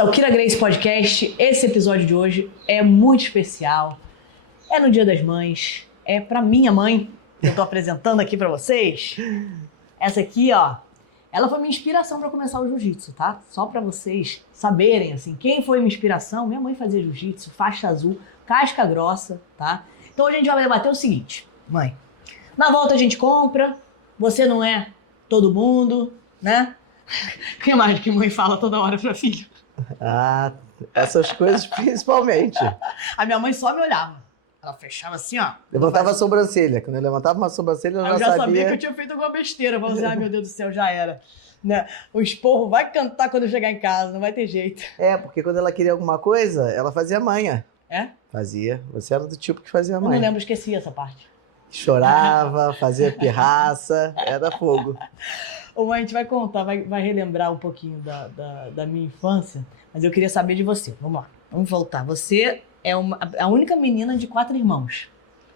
ao Kira Grace Podcast. Esse episódio de hoje é muito especial. É no Dia das Mães. É pra minha mãe, que eu tô apresentando aqui pra vocês. Essa aqui, ó, ela foi minha inspiração pra começar o jiu-jitsu, tá? Só pra vocês saberem, assim, quem foi minha inspiração. Minha mãe fazia jiu-jitsu, faixa azul, casca grossa, tá? Então hoje a gente vai debater o seguinte. Mãe, na volta a gente compra, você não é todo mundo, né? O que mais que mãe fala toda hora pra filho? Ah, essas coisas principalmente. A minha mãe só me olhava. Ela fechava assim, ó. Levantava a sobrancelha. Quando eu levantava uma sobrancelha, eu Eu já sabia que eu tinha feito alguma besteira. Eu falava assim, ai meu Deus do céu, já era. Né? O esporro vai cantar quando eu chegar em casa, não vai ter jeito. É, porque quando ela queria alguma coisa, ela fazia manha. É? Fazia. Você era do tipo que fazia Eu manha. não lembro, esqueci essa parte. Chorava, fazia pirraça, era fogo. Ô mãe, a gente vai contar, vai relembrar um pouquinho da minha infância, mas eu queria saber de você. Vamos lá, vamos voltar. Você é a única menina de 4 irmãos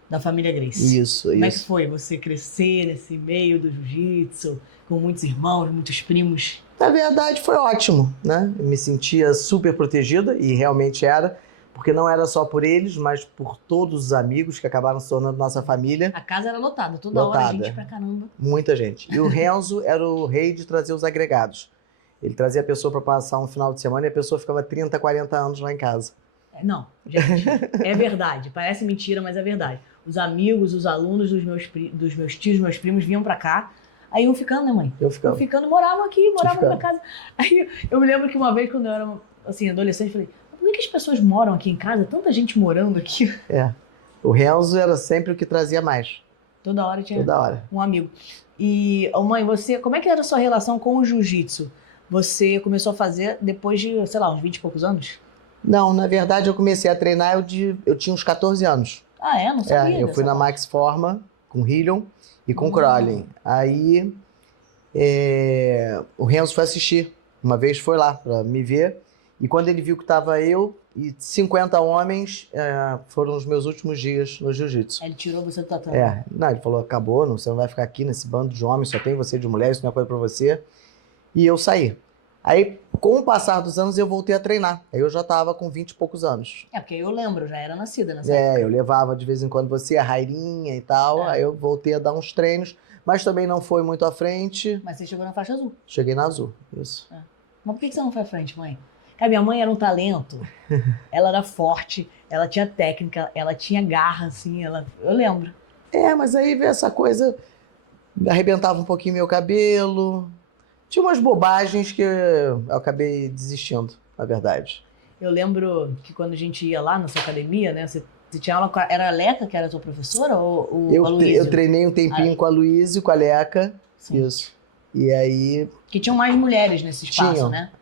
da família Grace. Isso, Como é que isso. foi você crescer nesse meio do jiu-jitsu, com muitos irmãos, muitos primos? Na verdade, foi ótimo, né? Eu me sentia super protegida, e realmente era, porque não era só por eles, mas por todos os amigos que acabaram se tornando nossa família. A casa era lotada, toda hora Lotada. gente pra caramba. Muita gente. E o Renzo era o rei de trazer os agregados. Ele trazia a pessoa para passar um final de semana e a pessoa ficava 30, 40 anos lá em casa. Não, gente, é verdade. Parece mentira, mas é verdade. Os amigos, os alunos dos meus tios, meus primos vinham pra cá. Aí iam ficando, né, mãe? Eu ficava. Iam ficando, moravam aqui, moravam na minha ficando. casa. Aí eu me lembro que uma vez, quando eu era assim, adolescente, eu falei, por que as pessoas moram aqui em casa? Tanta gente morando aqui. É. O Renzo era sempre o que trazia mais. Toda hora tinha Toda hora. um amigo. E, ô mãe, você, como é que era a sua relação com o jiu-jitsu? Você começou a fazer depois de, sei lá, uns 20 e poucos anos? Não, na verdade eu comecei a treinar, eu tinha uns 14 anos. Ah, é? Não sabia Eu fui dessa na parte. Max Forma com Hillion e com Crowley. Aí o Renzo foi assistir. Uma vez foi lá pra me ver. E quando ele viu que tava eu e 50 homens, foram os meus últimos dias no jiu-jitsu. Aí ele tirou você do tatame. Não, ele falou, acabou, você não vai ficar aqui nesse bando de homens, só tem você de mulher, isso não é coisa pra você. E eu saí. Aí, com o passar dos anos, eu voltei a treinar. Aí eu já tava com 20 e poucos anos. Porque eu lembro, eu já era nascida nessa época. Eu levava de vez em quando você, a Rairinha e tal, aí eu voltei a dar uns treinos, mas também não foi muito à frente. Mas você chegou na faixa azul. Cheguei na azul, isso. Mas por que você não foi à frente, mãe? Cara, minha mãe era um talento. Ela era forte, ela tinha técnica, ela tinha garra, assim, eu lembro. Mas aí veio essa coisa, arrebentava um pouquinho meu cabelo. Tinha umas bobagens que eu acabei desistindo, na verdade. Eu lembro que quando a gente ia lá na sua academia, né? Você tinha aula com era a Leca, que era a sua professora, ou o Aloysio? Eu treinei um tempinho com a Luísa, com a Leca, isso. E aí... Que tinham mais mulheres nesse espaço, né?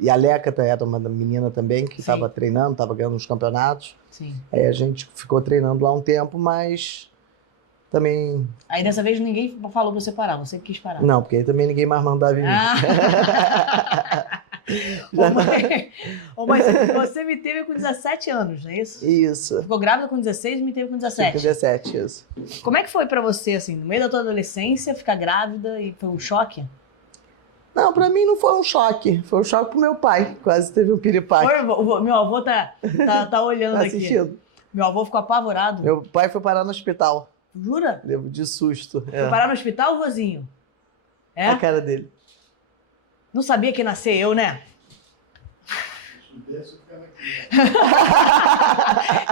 E a Leca era uma menina também que Sim. estava treinando, estava ganhando uns campeonatos. Sim. Aí a gente ficou treinando lá um tempo, mas também... Aí dessa vez ninguém falou pra você parar, você que quis parar. Não, porque aí também ninguém mais mandava em mim. Ô mãe, você me teve com 17 anos, não é isso? Isso. Ficou grávida com 16 e me teve com 17. Com 17, isso. Como é que foi pra você, assim, no meio da tua adolescência, ficar grávida e foi um choque? Não, pra mim não foi um choque. Foi um choque pro meu pai. Quase teve um piripaque. Meu avô tá olhando Tá aqui. assistindo. Meu avô ficou apavorado. Meu pai foi parar no hospital. Jura? Levo de susto. Foi parar no hospital, vozinho? É? A cara dele. Não sabia que ia nascer eu, né?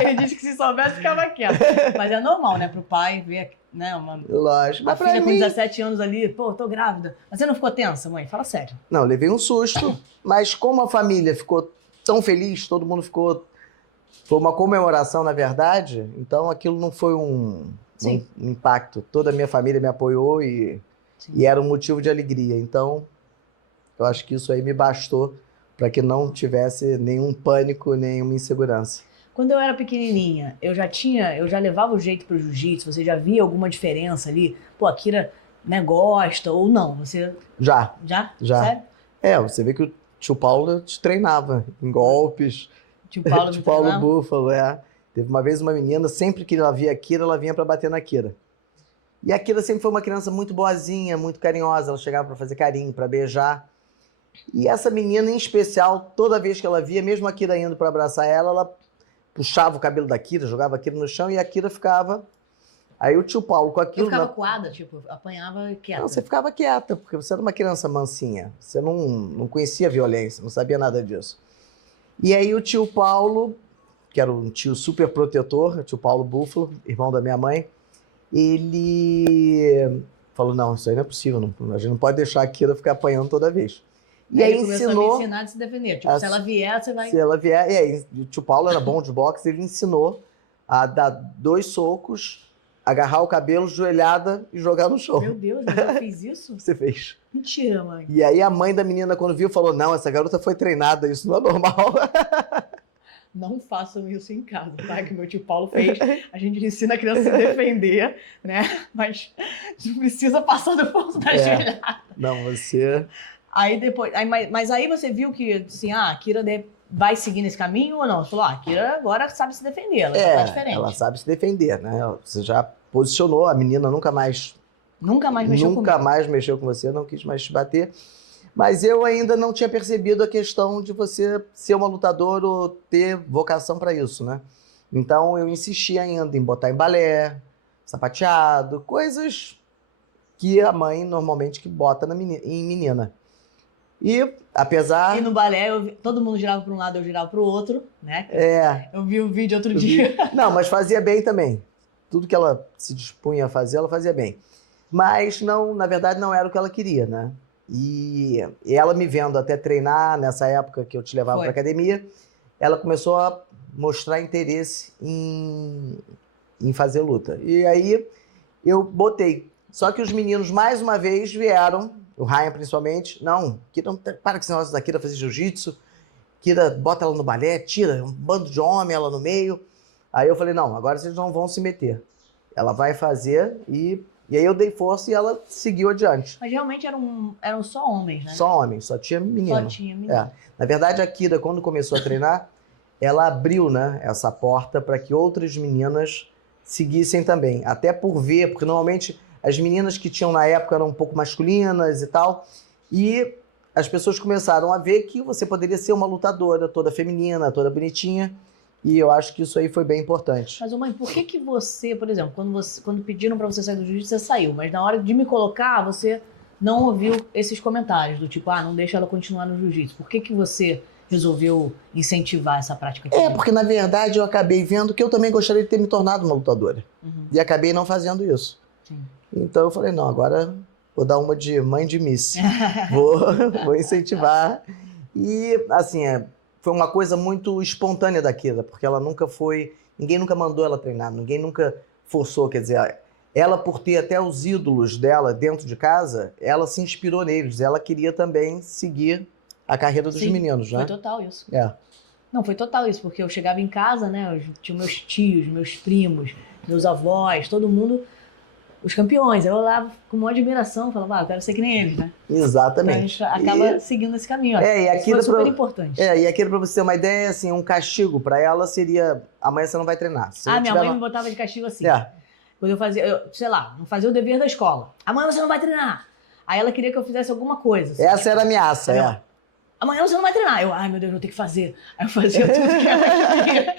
Ele disse que se soubesse ficava quieto. Mas é normal, né? Pro pai ver, né? Lógico. Uma Mas pra filha com mim... 17 anos ali, pô, tô grávida. Mas você não ficou tensa, mãe? Fala sério. Não, levei um susto. Mas como a família ficou tão feliz, todo mundo ficou... Foi uma comemoração, na verdade. Então aquilo não foi um impacto. Toda a minha família me apoiou e era um motivo de alegria. Então, eu acho que isso aí me bastou para que não tivesse nenhum pânico, nenhuma insegurança. Quando eu era pequenininha, eu já levava o jeito pro jiu-jitsu, você já via alguma diferença ali? Pô, a Kira, né, gosta ou não? Você... Já. Já? Já. Sério? Você vê que o tio Paulo te treinava em golpes. Tio Paulo me Tio Paulo treinava? Búfalo, Teve uma vez uma menina, sempre que ela via a Kira, ela vinha para bater na Kira. E a Kira sempre foi uma criança muito boazinha, muito carinhosa. Ela chegava para fazer carinho, para beijar. E essa menina, em especial, toda vez que ela via, mesmo a Kira indo para abraçar ela, ela puxava o cabelo da Kira, jogava a Kira no chão e a Kira ficava... Aí o tio Paulo com Eu aquilo... ficava coada, tipo, apanhava quieta. Não, você ficava quieta, porque você era uma criança mansinha. Você não conhecia violência, não sabia nada disso. E aí o tio Paulo, que era um tio super protetor, o tio Paulo Búfalo, irmão da minha mãe, ele falou, não, isso aí não é possível, a gente não pode deixar a Kira ficar apanhando toda vez. E aí ele começou ensinou... a me ensinar a se defender. Tipo, se ela vier, você vai... Se ela vier... E aí, o tio Paulo era bom de boxe, ele ensinou a dar 2 socos, agarrar o cabelo, joelhada e jogar no chão. Meu Deus, mas eu fiz isso? Você fez. Mentira, mãe. E aí a mãe da menina, quando viu, falou, não, essa garota foi treinada, isso não é normal. Não façam isso em casa, tá? Que meu tio Paulo fez. A gente ensina a criança a se defender, né? Mas não precisa passar do ponto da joelhada. Não, você... Aí depois... mas aí você viu que, assim, a Kira vai seguir nesse caminho ou não? Você falou, a Kira agora sabe se defender, ela já tá diferente. Ela sabe se defender, né? Você já posicionou, a menina nunca mais mexeu comigo. Nunca mais mexeu com você, não quis mais te bater. Mas eu ainda não tinha percebido a questão de você ser uma lutadora ou ter vocação para isso, né? Então eu insisti ainda em botar em balé, sapateado, coisas que a mãe normalmente que bota em menina. E apesar... E no balé, todo mundo girava para um lado, eu girava para o outro, né? Eu vi um vídeo outro Eu dia. Não, mas fazia bem também. Tudo que ela se dispunha a fazer, ela fazia bem. Mas, não, na verdade, não era o que ela queria, né? E ela me vendo até treinar, nessa época que eu te levava para academia, ela começou a mostrar interesse em fazer luta. E aí eu botei. Só que os meninos, mais uma vez, vieram, o Ryan principalmente, não, Kira, para com esse negócio da Kira fazer jiu-jitsu, Kira, bota ela no balé, tira um bando de homem, ela no meio. Aí eu falei, não, agora vocês não vão se meter. Ela vai fazer e aí eu dei força e ela seguiu adiante. Mas realmente eram só homens, né? Só homens, só tinha menino. Só tinha menino. Na verdade, a Kira, quando começou a treinar, ela abriu, né, essa porta para que outras meninas seguissem também. Até por ver, porque normalmente as meninas que tinham na época eram um pouco masculinas e tal. E as pessoas começaram a ver que você poderia ser uma lutadora toda feminina, toda bonitinha. E eu acho que isso aí foi bem importante. Mas, mãe, por que você, por exemplo, quando pediram pra você sair do jiu-jitsu, você saiu, mas na hora de me colocar, você não ouviu esses comentários do tipo, não deixa ela continuar no jiu-jitsu. Por que você resolveu incentivar essa prática aqui? Porque na verdade eu acabei vendo que eu também gostaria de ter me tornado uma lutadora. Uhum. E acabei não fazendo isso. Sim. Então eu falei, não, agora vou dar uma de mãe de Miss. vou incentivar. E, assim, foi uma coisa muito espontânea da Kira, porque ela nunca foi... Ninguém nunca mandou ela treinar, ninguém nunca forçou, quer dizer... Ela, por ter até os ídolos dela dentro de casa, ela se inspirou neles. Ela queria também seguir a carreira dos meninos, né? Foi total isso. É. Não, foi total isso, porque eu chegava em casa, né? Eu tinha meus tios, meus primos, meus avós, todo mundo, os campeões. Eu olhava com uma admiração, falava, eu quero ser que nem eles, né? Exatamente. Então a gente acaba seguindo esse caminho. E aquilo foi super importante. E aquilo, pra você ter uma ideia, assim, um castigo pra ela seria: amanhã você não vai treinar. Minha mãe me botava de castigo assim. Quando eu fazia, sei lá, não fazia o dever da escola. Amanhã você não vai treinar. Aí ela queria que eu fizesse alguma coisa. Assim, essa era a ameaça, Amanhã você não vai treinar. Eu, meu Deus, eu vou ter que fazer. Aí eu fazia tudo que ela queria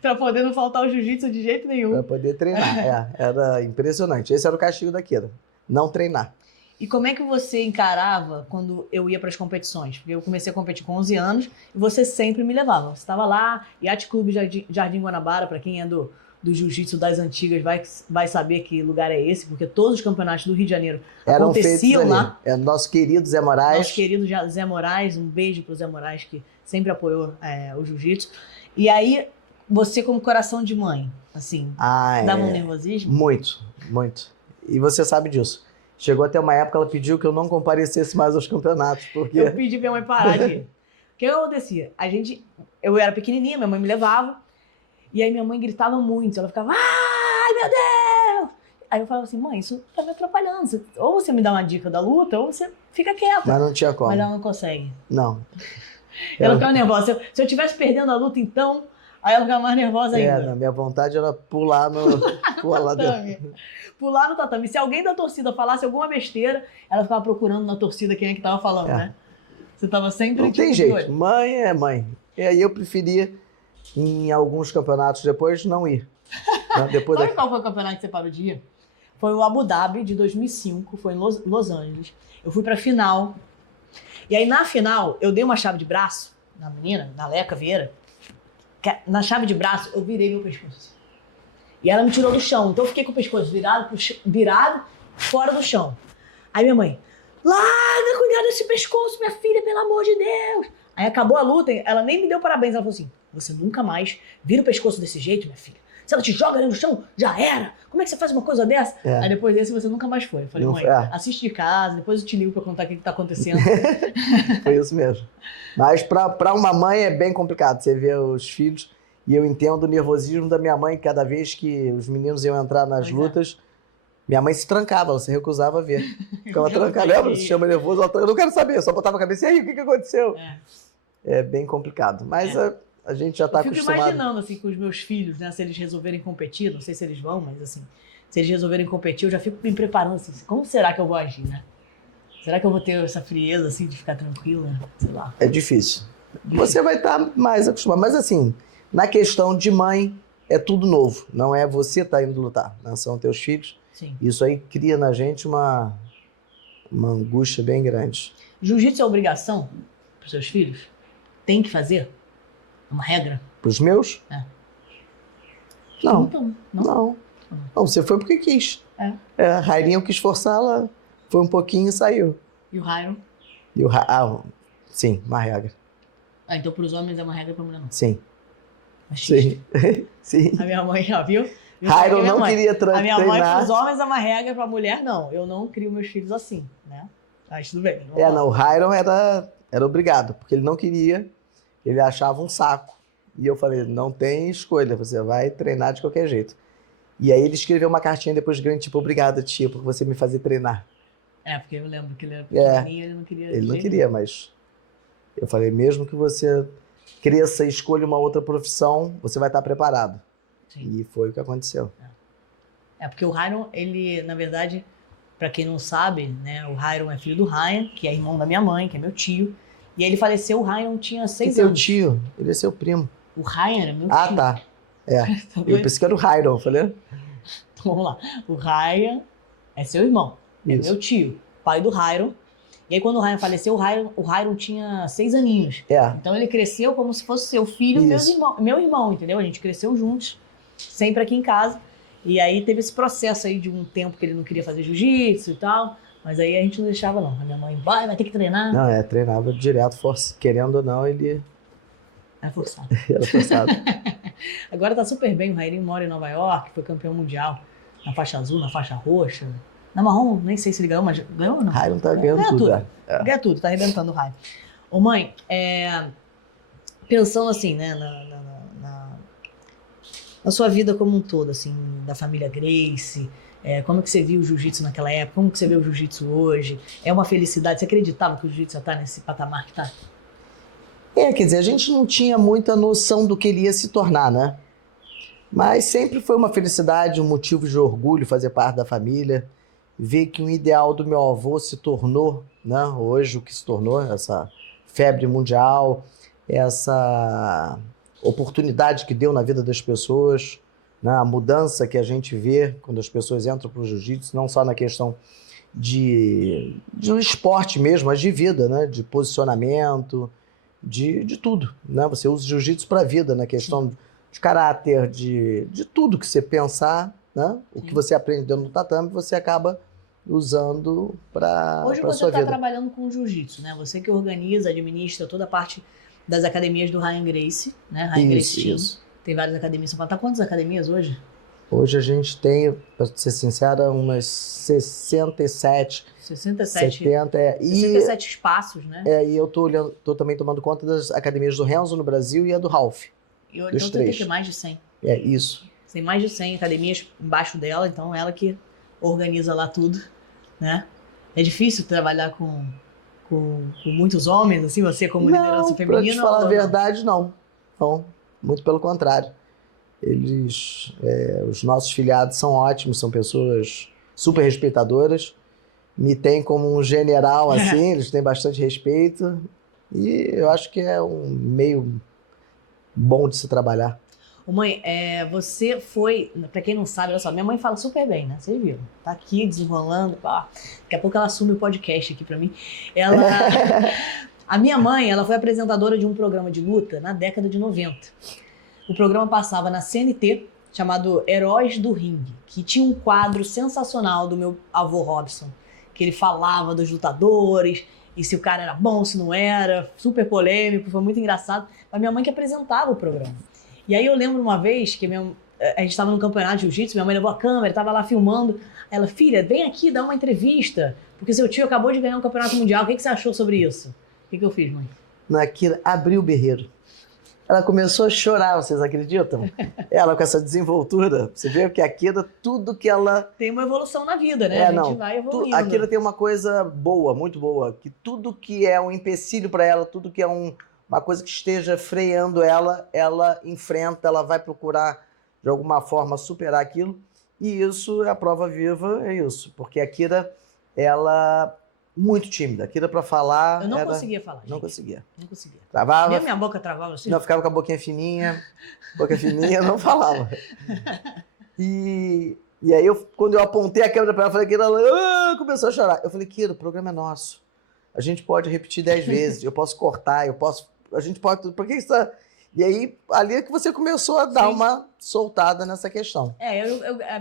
pra poder não faltar o jiu-jitsu de jeito nenhum. Pra poder treinar, era impressionante. Esse era o castigo da Kira, não treinar. E como é que você encarava quando eu ia para as competições? Porque eu comecei a competir com 11 anos e você sempre me levava. Você estava lá, Yacht Clube Jardim Guanabara, para quem é do jiu-jitsu das antigas vai saber que lugar é esse, porque todos os campeonatos do Rio de Janeiro aconteciam lá. Nosso querido Zé Moraes. Nosso querido Zé Moraes, um beijo pro Zé Moraes, que sempre apoiou o jiu-jitsu. E aí, você como coração de mãe, assim, dava um nervosismo? Muito, muito. E você sabe disso. Chegou até uma época, ela pediu que eu não comparecesse mais aos campeonatos, porque... Eu pedi pra minha mãe parar de ir. O que acontecia? Eu era pequenininha, minha mãe me levava, e aí minha mãe gritava muito, ela ficava, ai meu Deus! Aí eu falava assim, mãe, isso tá me atrapalhando, ou você me dá uma dica da luta, ou você fica quieta. Mas não tinha como. Mas ela não consegue. Não. Ela ficava nervosa. Se eu estivesse perdendo a luta, então, aí ela ficava mais nervosa ainda. Minha vontade era pular lá dentro. Pular no tatame. Se alguém da torcida falasse alguma besteira, ela ficava procurando na torcida quem é que tava falando, né? Você tava sempre Não tipo, tem de jeito. olho. Mãe é mãe. E aí eu preferia, em alguns campeonatos depois, não ir. Né? Depois Sabe qual foi o campeonato que você parou de ir? Foi o Abu Dhabi de 2005, foi em Los Angeles. Eu fui pra final. E aí na final, eu dei uma chave de braço na menina, na Leca Vieira. Na chave de braço, eu virei meu pescoço assim. E ela me tirou do chão. Então eu fiquei com o pescoço virado fora do chão. Aí minha mãe, larga, cuidado desse pescoço, minha filha, pelo amor de Deus. Aí acabou a luta, ela nem me deu parabéns. Ela falou assim, você nunca mais vira o pescoço desse jeito, minha filha. Se ela te joga ali no chão, já era. Como é que você faz uma coisa dessa? É. Aí depois desse você nunca mais foi. Eu falei, Não mãe, foi, é. assiste de casa, depois eu te ligo pra contar o que tá acontecendo. Foi isso mesmo. Mas pra uma mãe é bem complicado. Você vê os filhos, e eu entendo o nervosismo da minha mãe cada vez que os meninos iam entrar nas Pois é. lutas. Minha mãe se trancava, ela se recusava a ver. Ficava Eu trancada, sei. lembra? Se chama nervoso, eu não quero saber, eu só botava a cabeça, e aí, o que aconteceu? É. É bem complicado, mas a gente já tá Eu fico acostumado. imaginando, assim, com os meus filhos, né? Se eles resolverem competir, não sei se eles vão, mas assim, se eles resolverem competir, eu já fico me preparando, assim, como será que eu vou agir, né? Será que eu vou ter essa frieza, assim, de ficar tranquila? Sei lá. É difícil. Você vai estar mais acostumado, mas assim, na questão de mãe, é tudo novo, não é você tá indo lutar, né? São teus filhos. Sim. Isso aí cria na gente uma angústia bem grande. Jiu-jitsu é obrigação pros seus filhos? Tem que fazer? É uma regra? Pros meus? É. Não. Então, não. Não. Não, você foi porque quis. É. A Rairinha eu quis forçar, ela foi um pouquinho e saiu. E o raio? E sim, uma regra. Ah, então pros homens é uma regra, pra mulher não. Sim. Machista. Sim. Sim. A minha mãe, ó, viu? Rairon não queria A minha mãe, treinar. pros homens, é uma regra, pra mulher, não. Eu não crio meus filhos assim, né? Mas tudo bem. vamos lá. Não, o Rairon era obrigado, porque ele não queria, ele achava um saco. E eu falei, não tem escolha, você vai treinar de qualquer jeito. E aí ele escreveu uma cartinha depois grande, tipo, obrigado, tia, por você me fazer treinar. É, porque eu lembro que ele era pequenininho, ele não queria... Ele não jeito queria, mas eu falei, mesmo que você cresça e escolha uma outra profissão, você vai estar preparado. Sim. E foi o que aconteceu. É, porque o Ryan, ele, na verdade, pra quem não sabe, né, o Ryan é filho do Ryan, que é irmão da minha mãe, que é meu tio. E aí ele faleceu, o Ryan tinha 6 Seu anos. tio, ele é seu primo. O Ryan era meu Ah, tio. tá. É. Tá Eu doido? pensei que era o Rairon, falei? Então, vamos lá. O Ryan é seu irmão, é Isso. meu tio, pai do Ryan. E aí quando o Ryan faleceu, o Ryan tinha 6 aninhos. É. Então ele cresceu como se fosse seu filho e Isso. meu irmão, entendeu? A gente cresceu juntos, sempre aqui em casa. E aí teve esse processo aí de um tempo que ele não queria fazer jiu-jitsu e tal. Mas aí a gente não deixava, não. A minha mãe, vai ter que treinar. Não, treinava direto, querendo ou não, ele É forçado. era forçado. Agora tá super bem. O Rairinho mora em Nova York, foi campeão mundial na faixa azul, na faixa roxa. Na marrom, nem sei se ele ganhou, mas ganhou ou não? Rairon tá ganhando tudo. É. Ganha tudo, tá arrebentando o Rairon. Ô mãe, pensando assim, né, na sua vida como um todo, assim, da família Gracie, como que você viu o jiu-jitsu naquela época, como que você vê o jiu-jitsu hoje? É uma felicidade? Você acreditava que o jiu-jitsu já tá nesse patamar que tá? Quer dizer, a gente não tinha muita noção do que ele ia se tornar, né? Mas sempre foi uma felicidade, um motivo de orgulho fazer parte da família, ver que um ideal do meu avô se tornou, né? Hoje o que se tornou, essa febre mundial, essa oportunidade que deu na vida das pessoas, né? A mudança que a gente vê quando as pessoas entram para o jiu-jitsu, não só na questão de esporte mesmo, mas de vida, né? De posicionamento, de tudo, né? Você usa o jiu-jitsu para a vida, na questão de caráter, de tudo que você pensar, né? O que você aprende dentro do tatame, você acaba usando para Hoje sua você está vida. trabalhando com jiu-jitsu, né? Você que organiza, administra toda a parte das academias do Ryan Gracie, né? Ryan Gracie Team. Isso. Tem várias academias. São tá quantas academias hoje? Hoje a gente tem, para ser sincera, umas 67, 67. 70. 67 espaços, né? E eu tô também tomando conta das academias do Renzo no Brasil e a do Ralph. E então dos você tem três. que ter mais de 100. É isso. Tem mais de 100 academias embaixo dela, então ela que organiza lá tudo, né? É difícil trabalhar com muitos homens, assim, você como liderança feminina? Pra te falar a ou verdade, não. Não, muito pelo contrário. Os nossos filiados são ótimos, são pessoas super respeitadoras, me têm como um general, assim, eles têm bastante respeito, E eu acho que é um meio bom de se trabalhar. Ô mãe, você foi, pra quem não sabe, olha só, minha mãe fala super bem, né? Vocês viram? Tá aqui desenrolando, pá. Daqui a pouco ela assume o podcast aqui pra mim. A minha mãe, ela foi apresentadora de um programa de luta na década de 90. O programa passava na CNT, chamado Heróis do Ringue, que tinha um quadro sensacional do meu avô Robson, que ele falava dos lutadores, e se o cara era bom, se não era, super polêmico, foi muito engraçado. Mas minha mãe que apresentava o programa. E aí eu lembro uma vez que a gente estava no campeonato de jiu-jitsu, minha mãe levou a câmera, estava lá filmando. Ela, filha, vem aqui dar uma entrevista, porque seu tio acabou de ganhar um campeonato mundial, o que você achou sobre isso? O que eu fiz, mãe? Naquilo, abriu o berreiro. Ela começou a chorar, vocês acreditam? Ela com essa desenvoltura, você vê que a Kida, tudo que ela... Tem uma evolução na vida, né? A gente vai evoluindo. A Kida tem uma coisa boa, muito boa, que tudo que é um empecilho para ela, tudo que é uma coisa que esteja freando ela, ela enfrenta, ela vai procurar de alguma forma superar aquilo. E isso é a prova viva, é isso. Porque a Kida, ela... muito tímida. A Kida, pra falar... Eu não conseguia falar, gente. Não conseguia. Não conseguia. Travava. Nem a minha boca travava assim? Não, ficava com a boquinha fininha. Boca fininha, não falava. E aí, quando eu apontei a câmera pra ela, falei, Kida, ela começou a chorar. Eu falei, Kida, o programa é nosso. A gente pode repetir 10 vezes. Eu posso cortar, a gente pode... Por que isso tá... E aí, ali é que você começou a dar uma soltada nessa questão.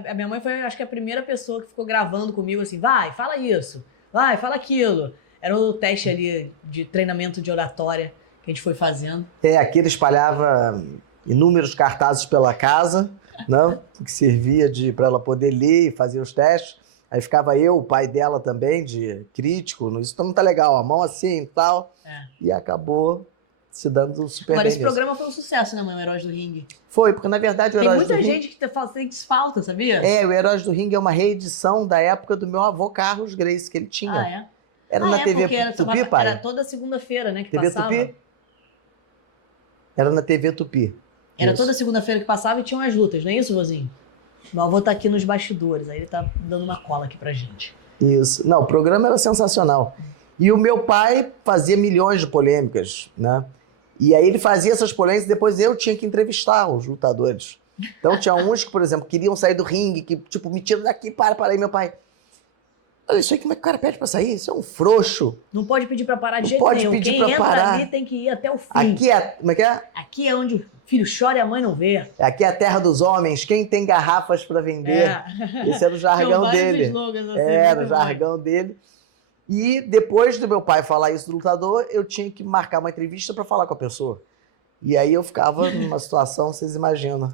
A minha mãe foi, acho que, a primeira pessoa que ficou gravando comigo assim, vai, fala isso. Vai, fala aquilo. Era o teste ali de treinamento de oratória que a gente foi fazendo. Aqui ele espalhava inúmeros cartazes pela casa, né? Que servia para ela poder ler e fazer os testes. Aí ficava eu, o pai dela também, de crítico. Isso não tá legal, a mão assim e tal. E acabou se dando super Agora, bem esse programa foi um sucesso, né, mãe? O Heróis do Ringue. Foi, porque na verdade o Heróis do Ringue... Tem muita gente que sente falta, sabia? O Heróis do Ringue é uma reedição da época do meu avô Carlos Grace, que ele tinha. Ah, é? Era na TV Tupi, pai? Era toda segunda-feira, né, que TV passava. Tupi? Era na TV Tupi. Era toda segunda-feira que passava e tinham as lutas, não é isso, vozinho? Meu avô tá aqui nos bastidores, aí ele tá dando uma cola aqui pra gente. Isso. Não, o programa era sensacional. E o meu pai fazia milhões de polêmicas, né? E aí ele fazia essas polêmicas e depois eu tinha que entrevistar os lutadores. Então tinha uns que, por exemplo, queriam sair do ringue, que tipo, me tiram daqui, para aí, meu pai. Olha isso aí, como é que o cara pede pra sair? Isso é um frouxo. Não pode pedir pra parar de jeito pode nenhum. Pedir Quem pra entra parar. ali tem que ir até o fim. Aqui é, como é que é? Aqui é onde o filho chora e a mãe não vê. Aqui é a terra dos homens, quem tem garrafas pra vender. Esse era o jargão dele. Assim, era o jargão dele. E depois do meu pai falar isso do lutador, eu tinha que marcar uma entrevista para falar com a pessoa. E aí eu ficava numa situação, vocês imaginam.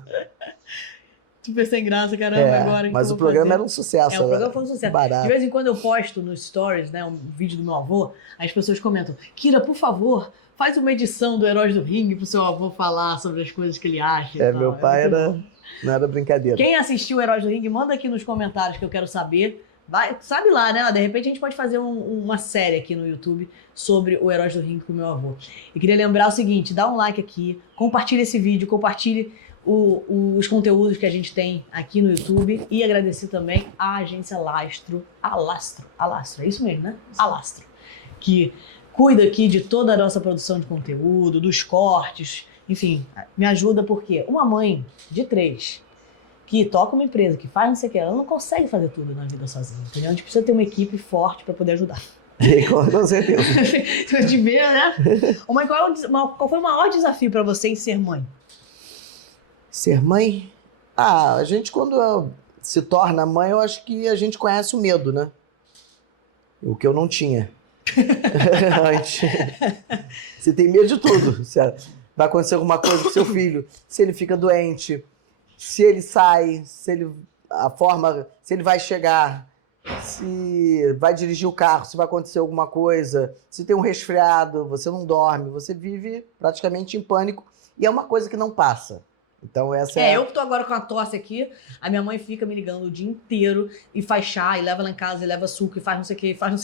Super sem graça, caramba, agora. Mas o programa era um sucesso. O programa foi um sucesso. Barato. De vez em quando eu posto nos stories, né, um vídeo do meu avô, as pessoas comentam, Kira, por favor, faz uma edição do Heróis do Ringue pro seu avô falar sobre as coisas que ele acha. Meu pai não era brincadeira. Quem assistiu o Heróis do Ringue, manda aqui nos comentários que eu quero saber. Sabe lá, né? De repente a gente pode fazer uma série aqui no YouTube sobre o Heróis do Ringue com o meu avô. E queria lembrar o seguinte, dá um like aqui, compartilhe esse vídeo, compartilhe os conteúdos que a gente tem aqui no YouTube e agradecer também à agência Alastro, é isso mesmo, né? Alastro, que cuida aqui de toda a nossa produção de conteúdo, dos cortes, enfim, me ajuda porque uma mãe de 3 que toca uma empresa, que faz não sei o que, ela não consegue fazer tudo na vida sozinha, entendeu? A gente precisa ter uma equipe forte para poder ajudar. Com certeza. De ver, né? Mas qual foi o maior desafio para você em ser mãe? Ser mãe? A gente quando se torna mãe, eu acho que a gente conhece o medo, né? O que eu não tinha. Você tem medo de tudo. Se vai acontecer alguma coisa com seu filho, se ele fica doente, se ele sai, se ele vai chegar, se vai dirigir o carro, se vai acontecer alguma coisa, se tem um resfriado, você não dorme, você vive praticamente em pânico e é uma coisa que não passa. Então essa eu que tô agora com a tosse aqui, a minha mãe fica me ligando o dia inteiro e faz chá, e leva lá em casa, e leva suco, e faz não sei o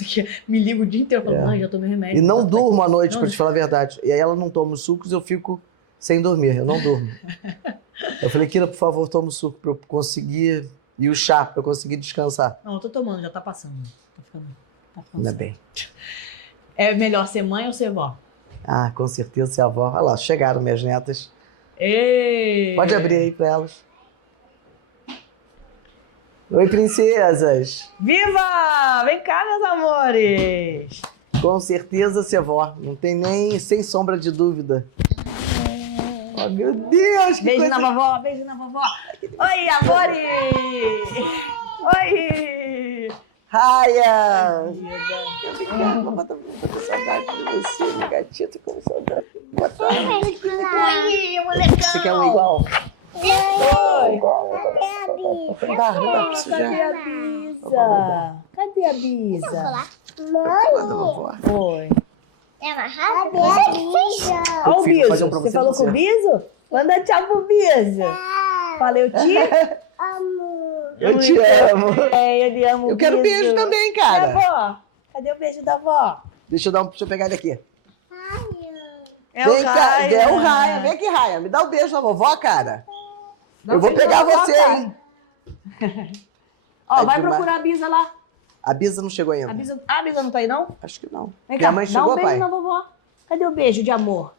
que, me liga o dia inteiro, eu falo, mãe, já tomei remédio. E não durmo à noite, pra te falar a verdade. E aí ela não toma os sucos, eu fico sem dormir, eu não durmo. Eu falei, Kira, por favor, toma o suco pra eu conseguir, e o chá pra eu conseguir descansar. Não, eu tô tomando, já tá passando. Tá ficando Ainda bem. É melhor ser mãe ou ser vó? Ah, com certeza ser avó. Olha lá, chegaram minhas netas. Ei. Pode abrir aí pra elas. Oi, princesas. Viva! Vem cá, meus amores. Com certeza ser avó. Não tem nem sem sombra de dúvida. Oh, meu Deus, que Beijo coisa... na vovó, beijo na vovó. Oi, amore! Oi! Raia! Obrigada, vovó, tô com saudade de você, minha gatinha, tô com saudade. Boa tarde. Oi, molecão! Você quer um igual? Oi! Não dá pra você Cadê já. a Bisa? Cadê a Bisa? Manda, vovó. Oi. É amarrado? Você que fez? Ó o Filho, Biso. fazer um pra Você você, falou você. com o Biso? Manda tchau pro Biso. Valeu, tia. Amor. Eu te amo. É, ele ama o Eu quero Biso. beijo também, E cara. a avó? Cadê o beijo da avó? Deixa eu pegar ele aqui. É Vem cá, Raia. é o Raia. Vem aqui, Raia. Me dá o beijo da vovó, cara. Dá Eu um vou beijo pegar da vovó, você, cara. hein? Ó, É vai demais. procurar a Bisa lá. A Bisa não chegou A ainda. Bisa não tá aí, não? Acho que não. Vem Minha cá, mãe dá chegou, um beijo pai? na vovó. Cadê o beijo de amor?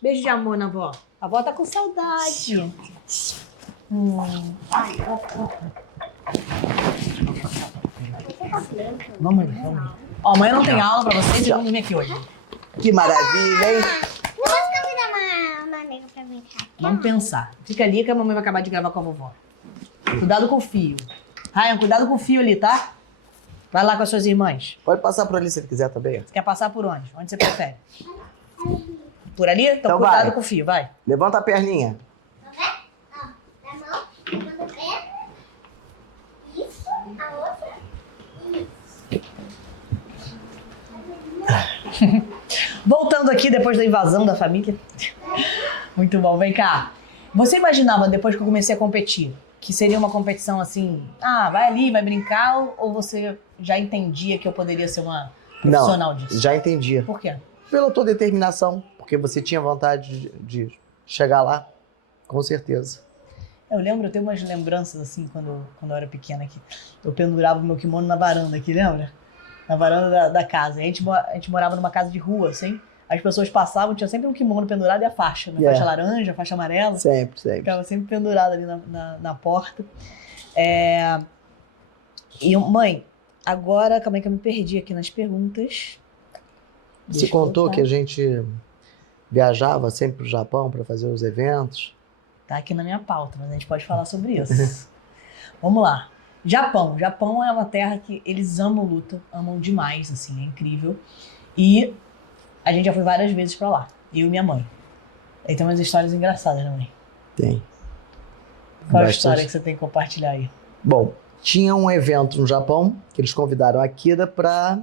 Beijo de amor na avó. A avó tá com saudade. Vamos ali, vamos ali. Ó, amanhã não tem aula pra vocês e vamos dormir aqui hoje. Que maravilha, hein? Posso convidar uma amiga pra brincar? Vamos pensar. Fica ali que a mamãe vai acabar de gravar com a vovó. Cuidado com o fio. Ryan, cuidado com o fio ali, tá? Vai lá com as suas irmãs. Pode passar por ali se ele quiser também. Você quer passar por onde? Onde você prefere? Por ali? Então, Então cuidado vai. com o fio, vai. Levanta a perninha. Da mão, manda o pé. Isso, a outra. Voltando aqui depois da invasão da família. Muito bom, vem cá. Você imaginava, depois que eu comecei a competir, que seria uma competição assim, vai ali, vai brincar, ou você já entendia que eu poderia ser uma profissional disso? Já entendi. Por quê? Pela tua determinação, porque você tinha vontade de chegar lá, com certeza. Eu lembro, eu tenho umas lembranças assim, quando eu era pequena aqui. Eu pendurava o meu kimono na varanda aqui, lembra? Na varanda da casa. A gente morava numa casa de rua, assim. As pessoas passavam, tinha sempre um kimono pendurado e a faixa, né? Yeah. Faixa laranja, faixa amarela. Sempre, sempre. Ficava sempre pendurado ali na porta. E, mãe, agora, calma aí que eu me perdi aqui nas perguntas. Você Deixa eu contou voltar. que a gente viajava sempre pro Japão para fazer os eventos. Tá aqui na minha pauta, mas a gente pode falar sobre isso. Vamos lá. Japão. Japão é uma terra que eles amam luta, amam demais, assim, é incrível. E a gente já foi várias vezes pra lá, eu e minha mãe. Aí tem umas histórias engraçadas, né, mãe? Tem. Qual a Bastante. história que você tem que compartilhar aí? Bom, tinha um evento no Japão que eles convidaram a Akira pra...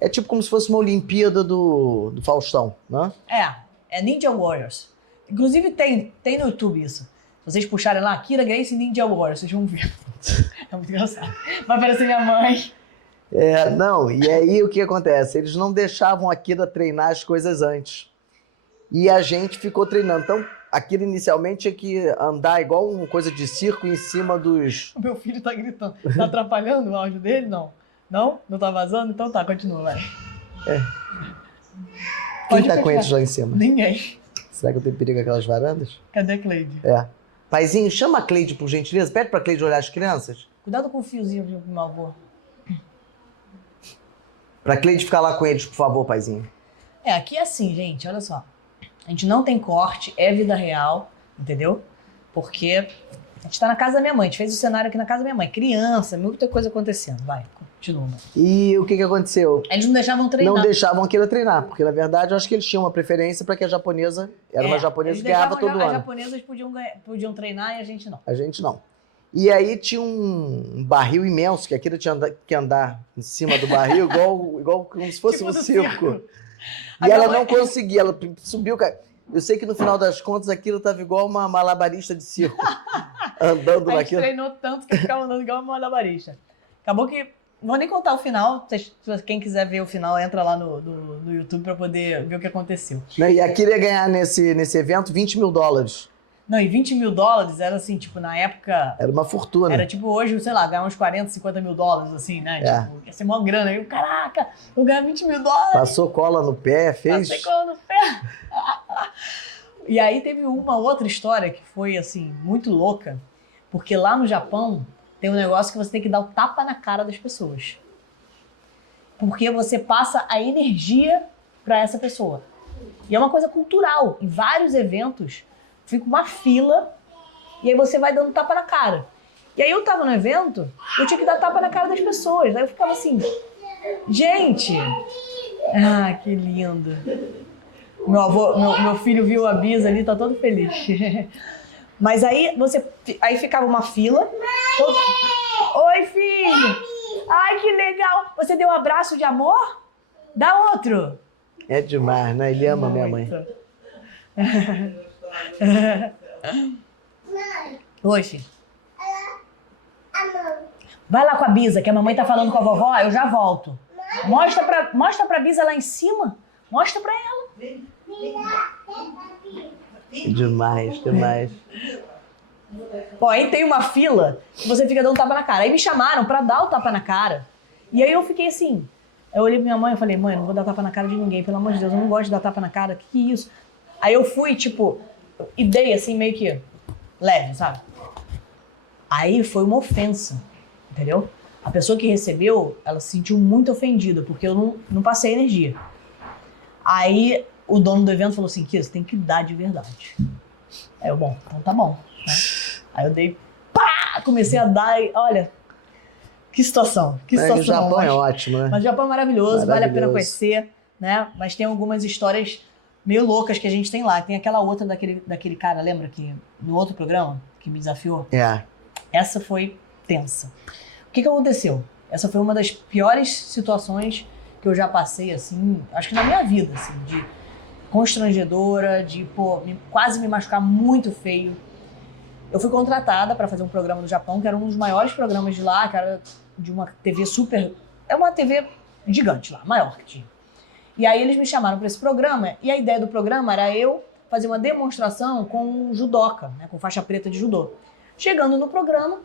É tipo como se fosse uma Olimpíada do Faustão, né? É Ninja Warriors. Inclusive tem no YouTube isso. Se vocês puxarem lá, Kira Grace Ninja Warriors, vocês vão ver. É muito engraçado. Vai aparecer minha mãe. Não, e aí o que acontece? Eles não deixavam a Akira treinar as coisas antes. E a gente ficou treinando. Então, a Akira inicialmente tinha que andar igual uma coisa de circo em cima dos... O meu filho tá gritando. Tá atrapalhando o áudio dele? Não. Não? Não tá vazando? Então tá, continua, vai. Quem Pode tá com continuar. eles lá em cima? Ninguém. Será que eu tenho perigo com aquelas varandas? Cadê a Cleide? Paizinho, chama a Cleide, por gentileza. Pede pra Cleide olhar as crianças. Cuidado com o fiozinho do meu avô. Pra Cleide ficar lá com eles, por favor, paizinho. Aqui é assim, gente, olha só. A gente não tem corte, é vida real, entendeu? Porque a gente tá na casa da minha mãe, a gente fez o cenário aqui na casa da minha mãe. Criança, muita coisa acontecendo. Vai, continua. Mãe. E o que aconteceu? Eles não deixavam treinar. Não deixavam a Akira treinar, porque na verdade eu acho que eles tinham uma preferência pra que a japonesa... Era uma japonesa eles que ganhava deixavam todo As ano. japonesas podiam treinar e a gente não. A gente não. E aí tinha um barril imenso, que a Akira tinha que andar em cima do barril, igual como se fosse Tipo um do circo. A E ela minha não mãe- conseguia, ela subiu... Eu sei que no final das contas a Akira tava igual uma malabarista de circo, andando A gente naquilo. treinou tanto que ficava andando igual uma malabarista. Acabou que... Não vou nem contar o final. Quem quiser ver o final, entra lá no YouTube pra poder ver o que aconteceu. Né? E a Akira ia ganhar nesse evento $20 mil. Não, e $20 mil era assim, tipo, na época... Era uma fortuna. Era tipo hoje, sei lá, ganhar uns 40, 50 mil dólares, assim, né? Tipo, ia ser mó grana. Eu, caraca, eu ganhar $20 mil. Passou cola no pé, fez... Passei cola no pé. E aí teve uma outra história que foi, assim, muito louca. Porque lá no Japão tem um negócio que você tem que dar o tapa na cara das pessoas. Porque você passa a energia para essa pessoa. E é uma coisa cultural. Em vários eventos, fica uma fila e aí você vai dando tapa na cara. E aí eu tava no evento, eu tinha que dar tapa na cara das pessoas. Aí eu ficava assim, gente... Ah, que lindo. Meu filho viu a Bisa ali, tá todo feliz. Mas aí aí ficava uma fila. Oi, filho! Ai, que legal! Você deu um abraço de amor? Dá outro! É demais, né? Ele ama minha mãe. Oi, filho. Vai lá com a Bisa, que a mamãe tá falando com a vovó, eu já volto. Mostra pra Bisa lá em cima. Mostra pra ela. Demais, demais. Bom, aí tem uma fila que você fica dando tapa na cara. Aí me chamaram pra dar o tapa na cara. E aí eu fiquei assim. Eu olhei pra minha mãe e falei, mãe, não vou dar tapa na cara de ninguém, pelo amor de Deus, eu não gosto de dar tapa na cara, que é isso? Aí eu fui, tipo, e dei assim, meio que leve, sabe? Aí foi uma ofensa, entendeu? A pessoa que recebeu, ela se sentiu muito ofendida, porque eu não passei energia. Aí o dono do evento falou assim, Kisa, você tem que dar de verdade. Aí eu, bom, então tá bom. Né? Aí eu dei, pá, comecei a dar e, olha, que situação. O Japão é ótimo, né? Mas o Japão é maravilhoso, vale a pena conhecer, né? Mas tem algumas histórias meio loucas que a gente tem lá. Tem aquela outra daquele cara, lembra que no outro programa que me desafiou? É. Essa foi tensa. O que aconteceu? Essa foi uma das piores situações que eu já passei, assim, acho que na minha vida, assim, de constrangedora, de, quase me machucar muito feio. Eu fui contratada para fazer um programa no Japão, que era um dos maiores programas de lá, que era de uma TV super... É uma TV gigante lá, maior que tinha. E aí eles me chamaram para esse programa, e a ideia do programa era eu fazer uma demonstração com um judoca, né, com faixa preta de judô. Chegando no programa,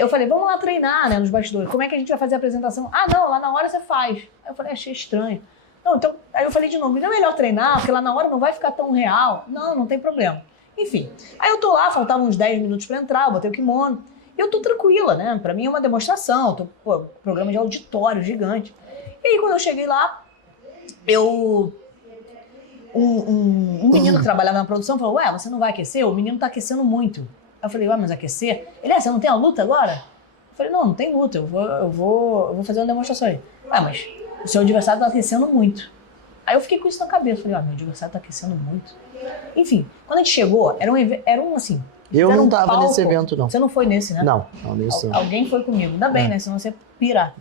eu falei, vamos lá treinar, né, nos bastidores. Como é que a gente vai fazer a apresentação? Ah, não, lá na hora você faz. Aí eu falei, achei estranho. Não, então, aí eu falei de novo, não é melhor treinar, porque lá na hora não vai ficar tão real. Não tem problema. Enfim, aí eu tô lá, faltavam uns 10 minutos pra entrar, eu botei o kimono. E eu tô tranquila, né? Pra mim é uma demonstração, programa de auditório gigante. E aí quando eu cheguei lá, um menino que trabalhava na produção falou, ué, você não vai aquecer? O menino tá aquecendo muito. Aí eu falei, ué, mas aquecer? Ele, você não tem a luta agora? Eu falei, não tem luta, eu vou fazer uma demonstração aí. Ué, mas o seu adversário tá aquecendo muito. Aí eu fiquei com isso na cabeça, falei, meu adversário tá aquecendo muito. Enfim, quando a gente chegou, era um assim... Eu não tava nesse evento, não. Você não foi nesse, né? Não nesse não. Alguém foi comigo, ainda bem, né? Senão você pira.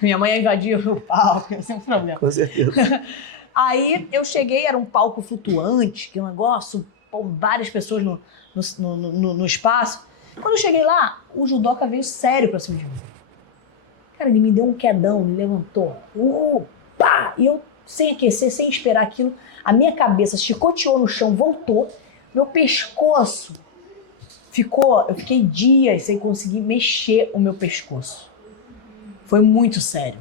Minha mãe ia invadir o palco, sem problema. Com certeza. Aí eu cheguei, era um palco flutuante, que é um negócio, várias pessoas no espaço. Quando eu cheguei lá, o judoca veio sério pra cima de mim. Cara, ele me deu um quedão, me levantou. Pá! E eu, sem aquecer, sem esperar aquilo, a minha cabeça chicoteou no chão, voltou. Meu pescoço eu fiquei dias sem conseguir mexer o meu pescoço. Foi muito sério.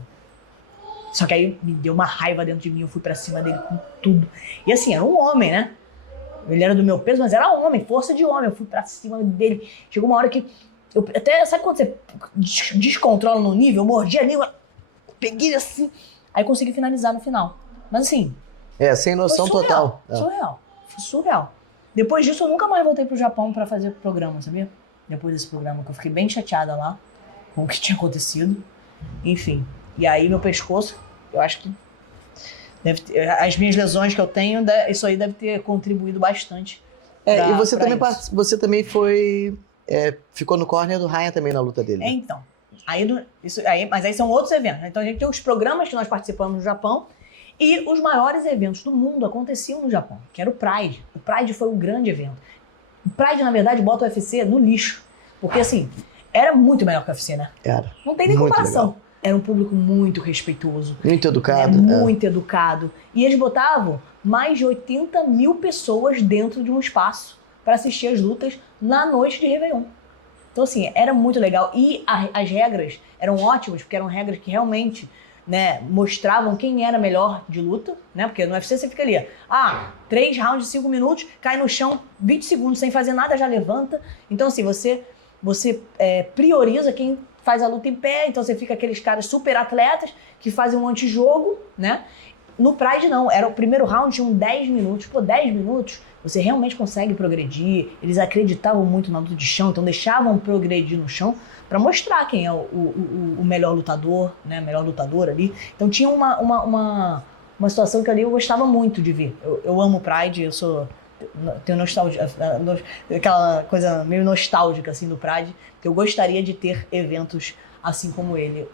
Só que aí me deu uma raiva dentro de mim, eu fui pra cima dele com tudo. E assim, era um homem, né? Ele era do meu peso, mas era homem, força de homem. Eu fui pra cima dele. Chegou uma hora que sabe quando você descontrola no nível? Eu mordi a língua, peguei assim, aí consegui finalizar no final. Mas assim... sem noção total. Foi surreal. Depois disso, eu nunca mais voltei pro Japão pra fazer programa, sabia? Depois desse programa, que eu fiquei bem chateada lá com o que tinha acontecido. Enfim. E aí, meu pescoço, eu acho que as minhas lesões que eu tenho, isso aí deve ter contribuído bastante. E você também foi... ficou no corner do Ryan também na luta dele. Né? Então. Mas aí são outros eventos. Então a gente tem os programas que nós participamos no Japão e os maiores eventos do mundo aconteciam no Japão, que era o Pride. O Pride foi um grande evento. O Pride, na verdade, bota o UFC no lixo. Porque, assim, era muito melhor que o UFC, né? Era. Não tem nem muito comparação. Legal. Era um público muito respeitoso. Muito educado. Muito educado. E eles botavam mais de 80 mil pessoas dentro de um espaço para assistir as lutas na noite de Réveillon. Então, assim, era muito legal. E as regras eram ótimas, porque eram regras que realmente né, mostravam quem era melhor de luta, né? Porque no UFC você fica ali, 3 rounds de 5 minutos, cai no chão 20 segundos sem fazer nada, já levanta. Então, assim, você prioriza quem faz a luta em pé, então você fica aqueles caras super atletas que fazem um antijogo, né? No Pride não, era o primeiro round, tinham 10 minutos. Pô, 10 minutos, você realmente consegue progredir. Eles acreditavam muito na luta de chão, então deixavam progredir no chão pra mostrar quem é o melhor lutador, né? Melhor lutador ali. Então tinha uma situação que ali eu gostava muito de ver. Eu amo o Pride, tenho nostalgia, aquela coisa meio nostálgica assim do Pride, que eu gostaria de ter eventos assim como ele,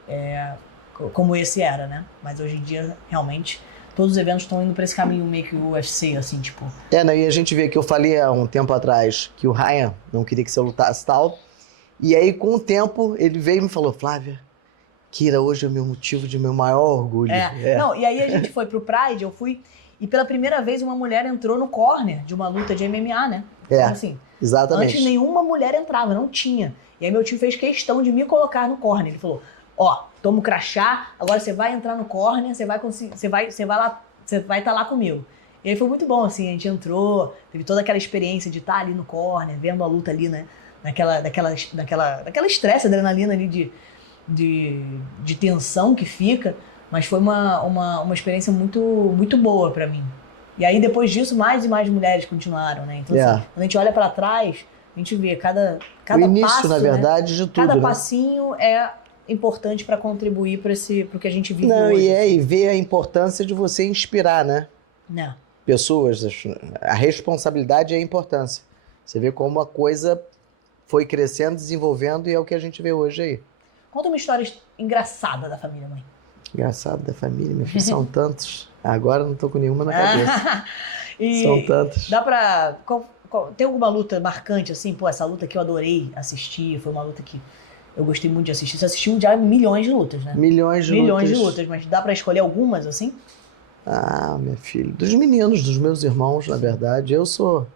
como esse era, né? Mas hoje em dia, realmente, todos os eventos estão indo pra esse caminho meio que o UFC, assim, tipo... Né, e a gente vê que eu falei há um tempo atrás que o Ryan não queria que você lutasse tal, e aí com o tempo ele veio e me falou, Flávia, Kira, hoje é o meu motivo de meu maior orgulho. Não, e aí a gente foi pro Pride, eu fui, e pela primeira vez uma mulher entrou no corner de uma luta de MMA, né? Então, assim, exatamente. Antes nenhuma mulher entrava, não tinha. E aí meu tio fez questão de me colocar no corner, ele falou... Toma o crachá, agora você vai entrar no corner, você vai estar lá comigo. E aí foi muito bom, assim, a gente entrou, teve toda aquela experiência de estar ali no corner, vendo a luta ali, né? Daquela estresse, adrenalina ali de tensão que fica, mas foi uma experiência muito, muito boa pra mim. E aí depois disso, mais e mais mulheres continuaram, né? Então, assim, quando a gente olha pra trás, a gente vê cada o início, passo, na verdade, né? de tudo, cada né? passinho é importante para contribuir para o que a gente vive hoje. E ver a importância de você inspirar, né? Não. Pessoas, a responsabilidade e a importância. Você vê como a coisa foi crescendo, desenvolvendo e é o que a gente vê hoje aí. Conta uma história engraçada da família, mãe. Engraçado da família, meu filho, são tantos. Agora não tô com nenhuma na cabeça. São tantos. Dá pra... Tem alguma luta marcante, assim? Pô, essa luta que eu adorei assistir, foi uma luta que eu gostei muito de assistir. Você assistiu já milhões de lutas, né? Milhões de lutas, mas dá pra escolher algumas, assim? Minha filha, dos meninos, dos meus irmãos, na verdade. Eu sou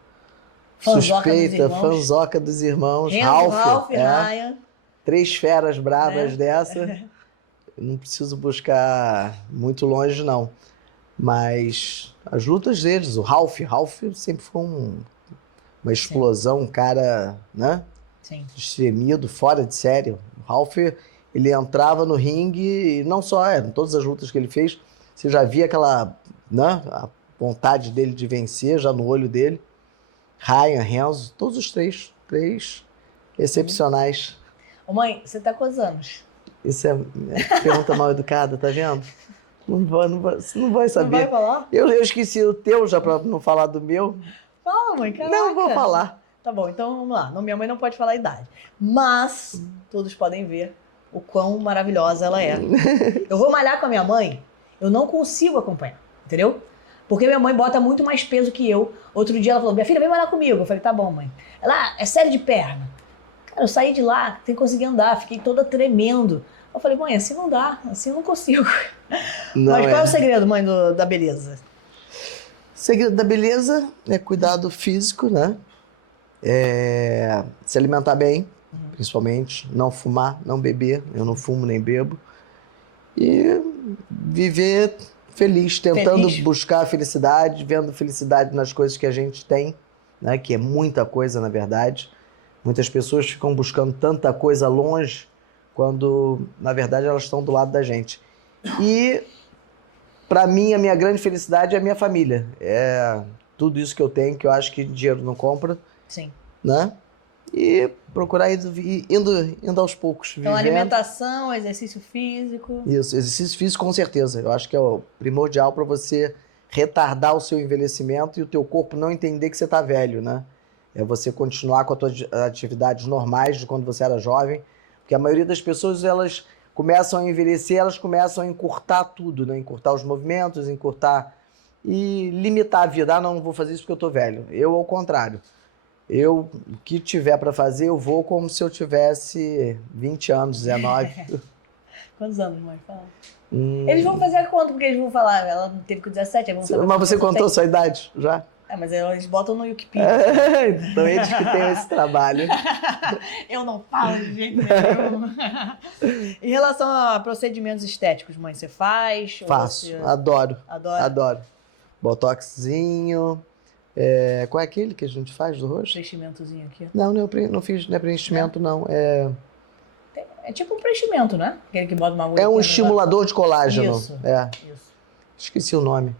Fanzoca suspeita, fanzoca dos irmãos. Ralph, Ryan. 3 feras bravas dessa. Não preciso buscar muito longe, não. Mas as lutas deles, o Ralph sempre foi uma explosão, um cara, né? Sim. Destemido, fora de série. O Ralph, ele entrava no ringue e não só, em todas as lutas que ele fez, você já via aquela, né, a vontade dele de vencer já no olho dele. Ryan, Renzo, todos os três excepcionais. Ô mãe, você tá com quantos anos? Isso é pergunta mal educada, tá vendo? Você não vai saber. Não vai falar? Eu esqueci o teu já pra não falar do meu. Fala, mãe, caraca. Não vou falar. Tá bom, então vamos lá. Minha mãe não pode falar a idade. Mas todos podem ver o quão maravilhosa ela é. Eu vou malhar com a minha mãe, eu não consigo acompanhar, entendeu? Porque minha mãe bota muito mais peso que eu. Outro dia ela falou, minha filha, vem malhar comigo. Eu falei, tá bom, mãe. Ela, é série de perna. Cara, eu saí de lá, sem conseguir andar, fiquei toda tremendo. Eu falei, mãe, assim não dá, assim eu não consigo. Mas qual é o segredo, mãe, da beleza? O segredo da beleza é cuidado físico, né? Se alimentar bem, principalmente. Não fumar, não beber. Eu não fumo nem bebo. E viver feliz, tentando buscar a felicidade, vendo felicidade nas coisas que a gente tem, né? Que é muita coisa, na verdade. Muitas pessoas ficam buscando tanta coisa longe, quando, na verdade, elas estão do lado da gente. E, para mim, a minha grande felicidade é a minha família. É tudo isso que eu tenho, que eu acho que dinheiro não compra. Sim. Né? E procurar indo aos poucos. Então, vivendo. alimentação, exercício físico. Isso, exercício físico com certeza. Eu acho que é o primordial para você retardar o seu envelhecimento e o teu corpo não entender que você está velho, né? É você continuar com as tuas atividades normais de quando você era jovem. Porque a maioria das pessoas, elas começam a envelhecer, elas começam a encurtar tudo, né? Encurtar os movimentos, encurtar e limitar a vida. Não vou fazer isso porque eu tô velho. Eu, ao contrário. O que tiver para fazer, eu vou como se eu tivesse 20 anos, 19. Quantos anos, mãe? Fala. Eles vão fazer a conta, porque eles vão falar, ela teve com 17, aí vão saber. Mas você contou a sua idade já? Mas eles botam no Wikipedia. Então eles que têm esse trabalho. Eu não falo de jeito nenhum. Em relação a procedimentos estéticos, mãe, você faz? Ou Faço, você adoro, adora? adoro. Botoxzinho. Qual é aquele que a gente faz do rosto? Preenchimentozinho aqui. Não, não fiz, não é preenchimento, não. É tipo um preenchimento, né? Aquele que bota uma agulha. É um aqui, estimulador de colágeno. Isso. Isso. Esqueci o nome.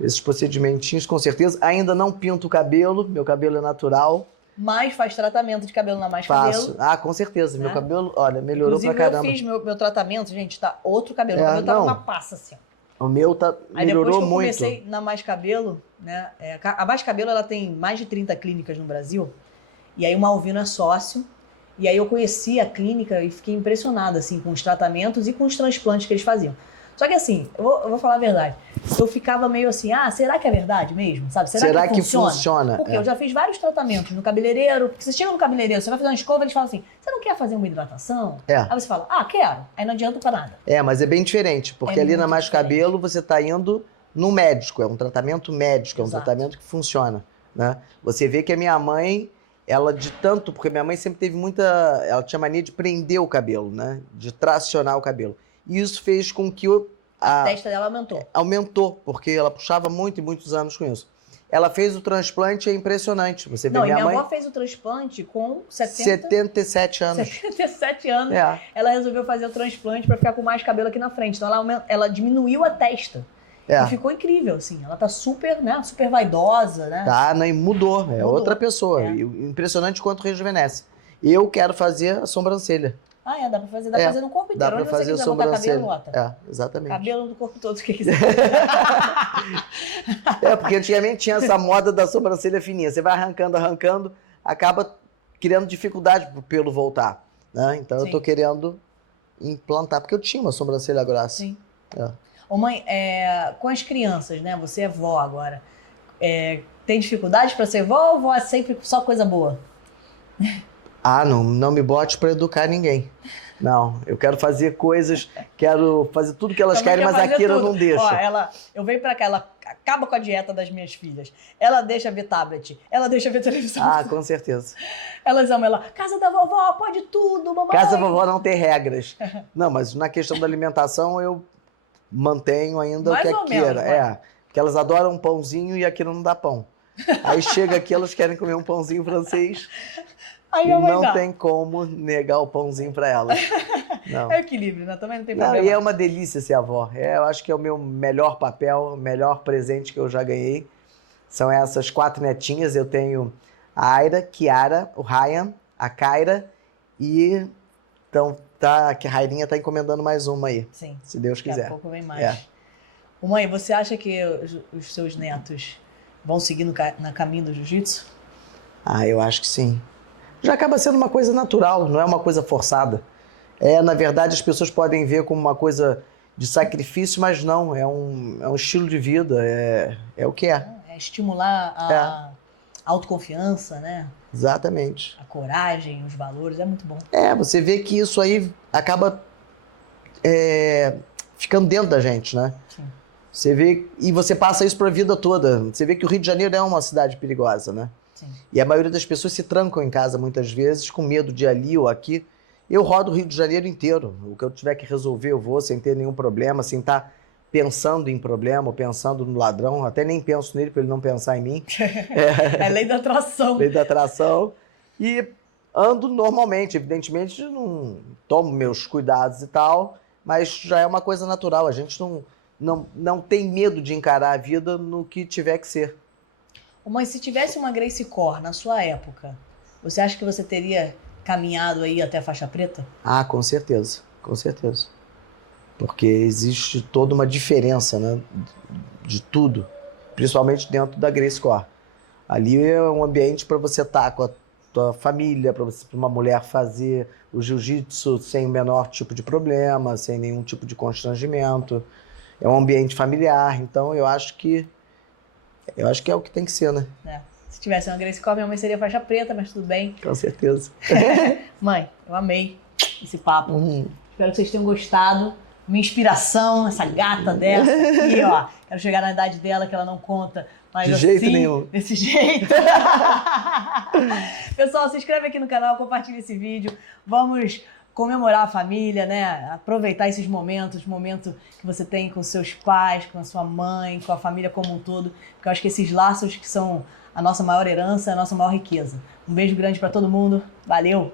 Esses procedimentinhos, com certeza. Ainda não pinto o cabelo, meu cabelo é natural. Mas faz tratamento de cabelo na Mais Faço. Cabelo. Com certeza. Meu Né? cabelo, olha, melhorou Inclusive, pra caramba. eu fiz meu tratamento, gente, tá outro cabelo. Meu cabelo tava não. uma passa, assim. O meu Aí melhorou depois que eu muito. comecei na Mais Cabelo, né? A Mais Cabelo, ela tem mais de 30 clínicas no Brasil. E aí o Malvino é sócio. E aí eu conheci a clínica e fiquei impressionada, assim, com os tratamentos e com os transplantes que eles faziam. Só que assim, eu vou falar a verdade. Eu ficava meio assim, será que é verdade mesmo? Sabe? Será que funciona? Porque eu já fiz vários tratamentos no cabeleireiro. Porque você chega no cabeleireiro, você vai fazer uma escova, eles falam assim, você não quer fazer uma hidratação? Aí você fala, quero. Aí não adianta pra nada. Mas é bem diferente, porque ali na Mais Cabelo você tá indo no médico, é um tratamento médico, é um tratamento que funciona, né? Você vê que a minha mãe, porque minha mãe sempre teve ela tinha mania de prender o cabelo, né? De tracionar o cabelo. E isso fez com que a testa dela aumentou. Aumentou, porque ela puxava muitos anos com isso. Ela fez o transplante, é impressionante. Você vê, minha mãe avó fez o transplante com 77 anos. 77 anos. Ela resolveu fazer o transplante para ficar com mais cabelo aqui na frente. Então ela diminuiu a testa. E ficou incrível, assim. Ela tá super, né? Super vaidosa, né? E mudou. Outra pessoa. Impressionante quanto rejuvenesce. Eu quero fazer a sobrancelha. Dá pra fazer, fazer no corpo inteiro. Dá pra fazer você quiser botar cabelo, bota. Exatamente. Cabelo do corpo todo, que quiser. Porque antigamente tinha essa moda da sobrancelha fininha. Você vai arrancando, acaba criando dificuldade pro pelo voltar, né? Então eu tô querendo implantar, porque eu tinha uma sobrancelha grossa. Sim. Ô mãe, com as crianças, né? Você é vó agora. Tem dificuldade pra ser vó ou vó é sempre só coisa boa? Não me bote pra educar ninguém. Não, eu quero fazer coisas, quero fazer tudo que elas querem, mas a Kira não deixa. Eu venho pra cá, ela acaba com a dieta das minhas filhas. Ela deixa ver tablet, ela deixa ver televisão. Com certeza. Elas amam casa da vovó, pode tudo, mamãe. Casa da vovó não tem regras. Não, mas na questão da alimentação eu mantenho ainda o que a Kira. Porque elas adoram um pãozinho e a Kira não dá pão. Aí chega aqui, elas querem comer um pãozinho francês. E não tem como negar o pãozinho pra elas. Não. É equilíbrio, né? Também não tem problema. E é uma delícia ser avó. Eu acho que é o meu melhor papel, o melhor presente que eu já ganhei. São essas 4 netinhas. Eu tenho a Aira, Kiara, o Ryan, a Kaira e... Então, que a Rairinha tá encomendando mais uma aí. Sim. Se Deus quiser. Daqui a pouco vem mais. Mãe, você acha que os seus netos vão seguir no caminho do jiu-jitsu? Eu acho que sim. Já acaba sendo uma coisa natural, não é uma coisa forçada. Na verdade, as pessoas podem ver como uma coisa de sacrifício, mas não, é um estilo de vida, é o que é. É estimular a autoconfiança, né? Exatamente. A coragem, os valores, é muito bom. Você vê que isso aí acaba ficando dentro da gente, né? Sim. Você vê, e você passa isso pra vida toda. Você vê que o Rio de Janeiro é uma cidade perigosa, né? Sim. E a maioria das pessoas se trancam em casa muitas vezes com medo de ir ali ou aqui. Eu rodo o Rio de Janeiro inteiro. O que eu tiver que resolver, eu vou sem ter nenhum problema, sem estar pensando em problema, ou pensando no ladrão. Até nem penso nele para ele não pensar em mim. É lei da atração. Lei da atração. E ando normalmente. Evidentemente, não tomo meus cuidados e tal, mas já é uma coisa natural. A gente não tem medo de encarar a vida no que tiver que ser. Mas se tivesse uma Gracie Corr na sua época, você acha que você teria caminhado aí até a faixa preta? Com certeza, com certeza. Porque existe toda uma diferença, né, de tudo, principalmente dentro da Gracie Corr. Ali é um ambiente para você estar com a tua família, para uma mulher fazer o jiu-jitsu sem o menor tipo de problema, sem nenhum tipo de constrangimento. É um ambiente familiar, então eu acho que é o que tem que ser, né? Se tivesse uma Gracie Corr, minha mãe seria faixa preta, mas tudo bem. Com certeza. Mãe, eu amei esse papo. Espero que vocês tenham gostado. minha inspiração, essa gata dessa aqui, ó. Quero chegar na idade dela que ela não conta. Mas De assim, jeito nenhum. Desse jeito. Pessoal, se inscreve aqui no canal, compartilha esse vídeo. Vamos comemorar a família, né? Aproveitar esses momentos, momento que você tem com seus pais, com a sua mãe, com a família como um todo. Porque eu acho que esses laços que são a nossa maior herança, a nossa maior riqueza. Um beijo grande para todo mundo. Valeu!